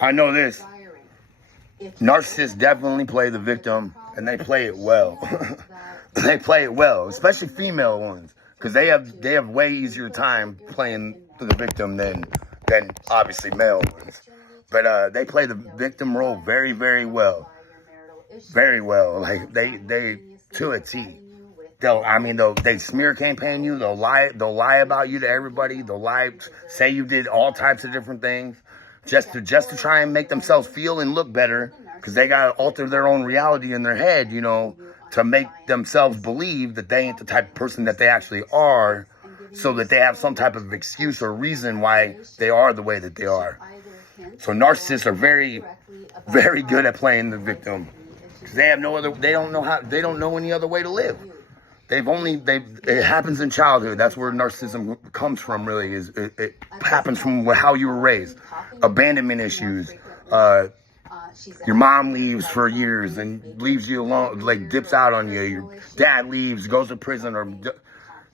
I know this. Narcissists definitely play the victim, and they play it well. They play it well, especially female ones, because they have way easier time playing the victim than obviously male ones. But they play the victim role very, very well. Very well. Like they to a T. They smear campaign you. They'll lie about you to everybody. They'll say you did all types of different things just to try and make themselves feel and look better, because they gotta alter their own reality in their head, to make themselves believe that they ain't the type of person that they actually are, so that they have some type of excuse or reason why they are the way that they are. So narcissists are very, very good at playing the victim, because they don't know any other way to live. It happens in childhood. That's where narcissism comes from, really. It happens from how you were raised. Abandonment issues. Your mom leaves for years and leaves you alone, like dips out on you. Your dad leaves, goes to prison, or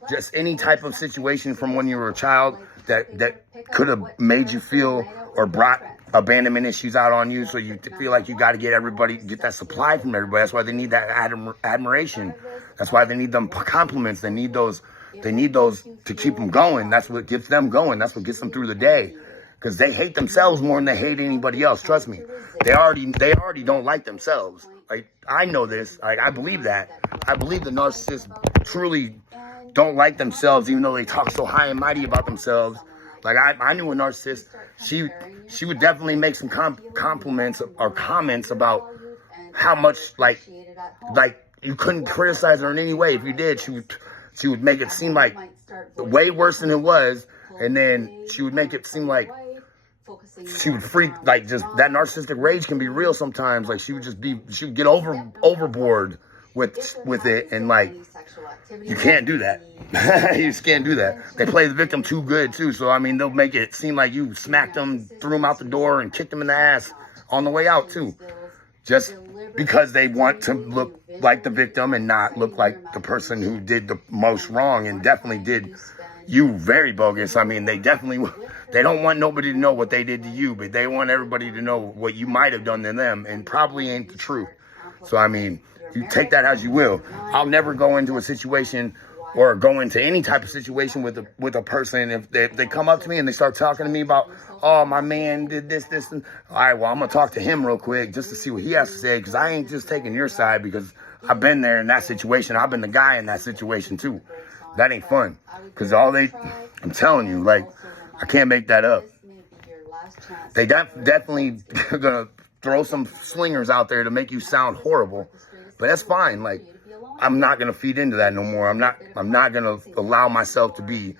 just any type of situation from when you were a child that could have made you feel or brought abandonment issues out on you, so you feel like you got to get that supply from everybody. That's why they need that admiration. That's why they need them compliments. They need those to keep them going. That's what gets them going. That's what gets them through the day, because they hate themselves more than they hate anybody else. Trust me, they already don't like themselves. Like, I know this. I believe that. I believe the narcissists truly don't like themselves, even though they talk so high and mighty about themselves. Like, I knew a narcissist. She would definitely make some compliments or comments about how much like you couldn't criticize her in any way. If you did, she would make it seem like way worse than it was, and then she would make it seem like she would freak. Like, just that narcissistic rage can be real sometimes. Like, she would get overboard with it, and like, you can't do that. You just can't do that. They play the victim too good too. So they'll make it seem like you smacked them, threw them out the door, and kicked them in the ass on the way out too, just because they want to look like the victim and not look like the person who did the most wrong and definitely did you very bogus. They don't want nobody to know what they did to you, but they want everybody to know what you might have done to them, and probably ain't the truth. So you take that as you will. I'll never go into a situation or go into any type of situation with a person if they come up to me and they start talking to me about, oh, my man did this, and all right, well, I'm gonna talk to him real quick just to see what he has to say, because I ain't just taking your side, because I've been there in that situation. I've been the guy in that situation too. That ain't fun, because I'm telling you, like, I can't make that up. They definitely gonna throw some slingers out there to make you sound horrible, but that's fine. Like, I'm not gonna feed into that no more. I'm not gonna allow myself to be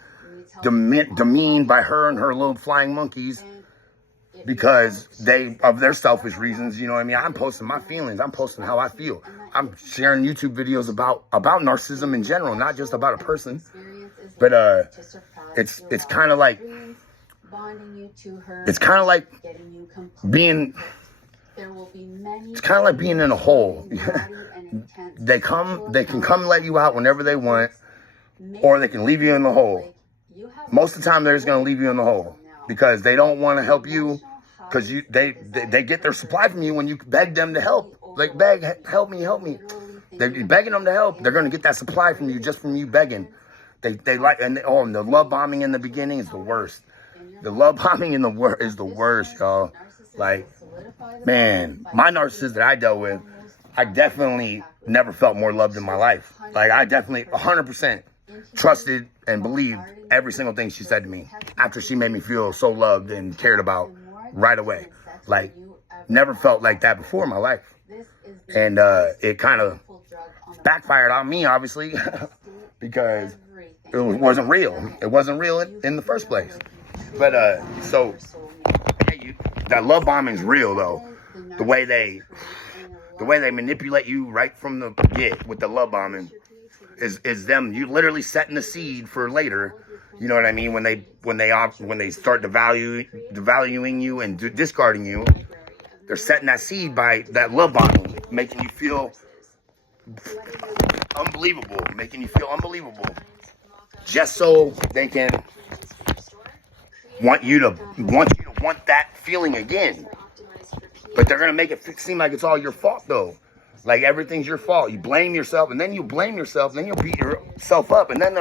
demeaned by her and her little flying monkeys, because of their selfish reasons. I'm posting my feelings. I'm posting how I feel. I'm sharing YouTube videos about narcissism in general, not just about a person. But it's kind of like being in a hole. They can come let you out whenever they want, or they can leave you in the hole. Most of the time, they're just going to leave you in the hole, because they don't want to help you, because they get their supply from you when you beg them to help. Like, beg, help me. They're begging them to help. They're going to get that supply from you just from you begging. And the love bombing in the beginning is the worst. The love bombing is the worst, y'all. Like, man, my narcissist that I dealt with, I definitely never felt more loved in my life. Like, I definitely 100% trusted and believed every single thing she said to me after she made me feel so loved and cared about right away. Like, never felt like that before in my life. And it kind of backfired on me, obviously, because it wasn't real. It wasn't real in the first place. But so that love bombing is real, though. The way they manipulate you right from the get with the love bombing is them. You literally setting the seed for later. You know what I mean? When they start devaluing you and discarding you, they're setting that seed by that love bombing, making you feel unbelievable, just so they can want you to want that feeling again. But they're going to make it seem like it's all your fault, though. Like, everything's your fault. You blame yourself, and then you blame yourself, then you'll beat yourself up. And then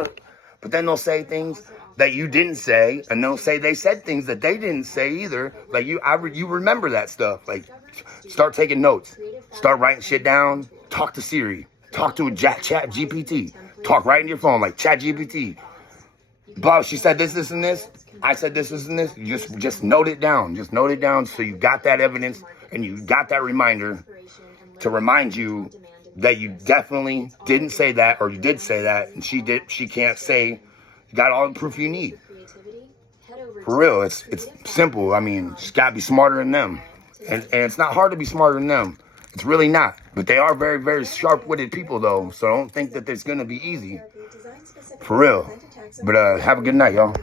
they'll say things that you didn't say, and they'll say they said things that they didn't say either. Like, you remember that stuff. Like, start taking notes. Start writing shit down. Talk to Siri. Talk to a chat GPT. Talk right in your phone, like chat GPT. Bob, she said this, and this. I said this, and this. You just note it down. Just note it down so you got that evidence and you got that reminder to remind you that you definitely didn't say that, or you did say that, and she can't say. You got all the proof you need. For real, it's simple. I mean, just gotta be smarter than them. And it's not hard to be smarter than them. It's really not. But they are very, very sharp-witted people, though. So don't think that it's gonna be easy. For real. But have a good night, y'all.